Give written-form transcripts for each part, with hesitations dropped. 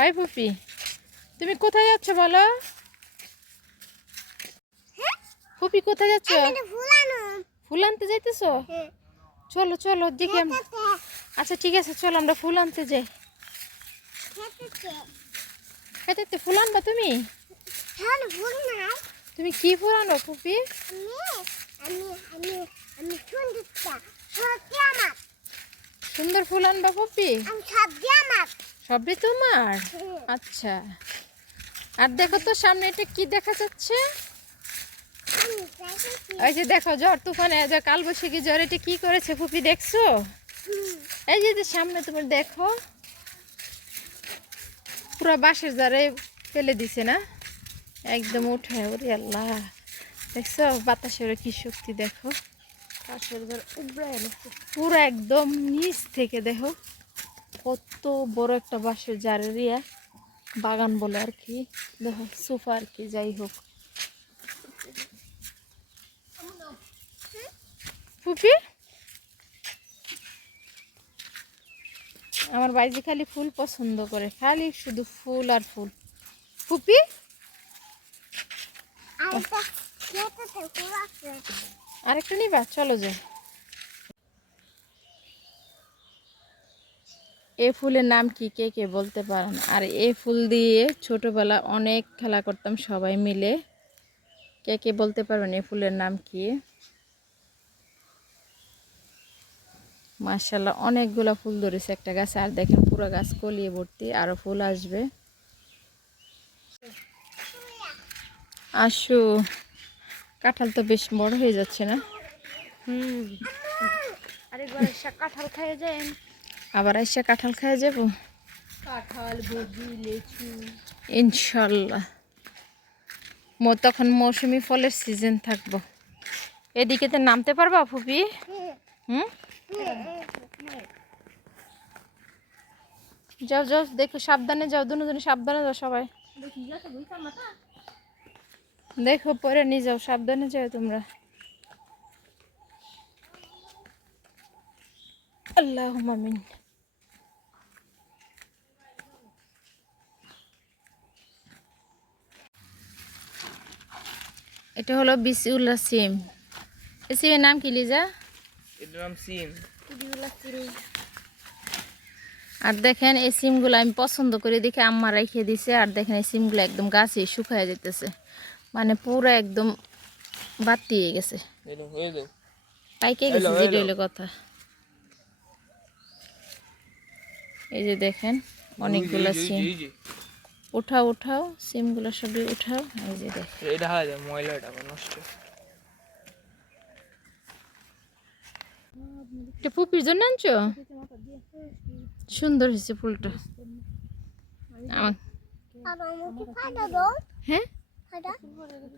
High ফুপি, তুমি কোথায় যাচ্ছ বলো? ফুপি কোথায় যাচ্ছ? ফুল আনতে যাইতেছো? চলো চলো দেখি আচ্ছা ঠিক আছে, চলো আমরা ফুল আনতে যাই। খেতে ফুল আনবা তুমি? তুমি কি ফুল আনো ফুপি? সুন্দর ফুল আনবা ফুপি? সবই তোমার? আচ্ছা। আর দেখো তো সামনে এটা কি দেখা যাচ্ছে? ওই যে দেখো ঝড় তুফানে কালবৈশাখী ঝড় এটা কি করেছে ফুপি দেখছো? এই যে সামনে তোমার দেখো পুরো বাঁশের ঝাড়ে ফেলে দিছে না, একদম উঠে। ওরে আল্লাহ, দেখছো বাতাসের কি শক্তি দেখো, বাঁশের ঝাড় উবড়ায় পুরো একদম নিচ থেকে দেখো কত বড় একটা বাঁশের ঝাড়ের বাগান বলে আর কি, দেখো সোফা আর কি, যাই হোক। ফুপি আমার বাইজি খালি ফুল পছন্দ করে, খালি শুধু ফুল আর ফুল। ফুপি আরেকটা নিবা? চলো যাই। এই ফুলের নাম কি কে কে বলতে পারেন? আর এই ফুল দিয়ে ছোটবেলা অনেক খেলা করতাম সবাই মিলে। কে কে বলতে পারবেন এই ফুলের নাম কি? মাশাআল্লাহ অনেকগুলো ফুল ধরেছে একটা গাছে, আর দেখেন পুরো গাছ কলিয়ে ভর্তি, আরো ফুল আসবে। আসো, কাঁঠাল তো বেশ বড় হয়ে যাচ্ছে না? আরেকবার এসে কাঁঠাল খাইয়ে যান। আবার এসে কাঁঠাল খাইয়ে যাব? কাঁঠাল, বগি, লিচু ইনশাল্লাহ। তখন মৌসুমি ফলের সিজন থাকবো। এদিকে তো নামতে পারবা ফুপি? যাও যাও, দেখো সাবধানে যাও, দুজনে সাবধানে যাও সবাই। দেখো পরে নিয়ে যাও, সাবধানে যাও তোমরা। আল্লাহুম্মা আমিন। এটা হলো বিসিউল্লাহ সিম। এই সিমের নাম কি লিজা? এটার নাম সিম। আর দেখেন এই সিমগুলো আমি পছন্দ করে দেখে আম্মা রেখে দিছে। আর দেখেন এই সিমগুলো একদম গাছে শুকায় যেতেছে, মানে পুরো একদম বাতি হয়ে গেছে, পাইকে গেছে, যেটা হইলো কথা। এই যে দেখেন অনেকগুলো সিম। উঠাও উঠাও, সিমগুলো সবই উঠাও। এই যে দেখেন এটা হয় ময়লাটা নষ্ট। এটা ফুপির জন্য আনছো? সুন্দর হয়েছে ফুলটা। হ্যাঁ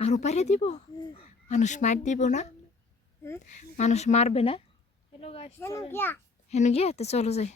আরো পারে দিব, মানুষ মার দিব না, মানুষ মারবে না। হেন গিয়া তো চলো যাই।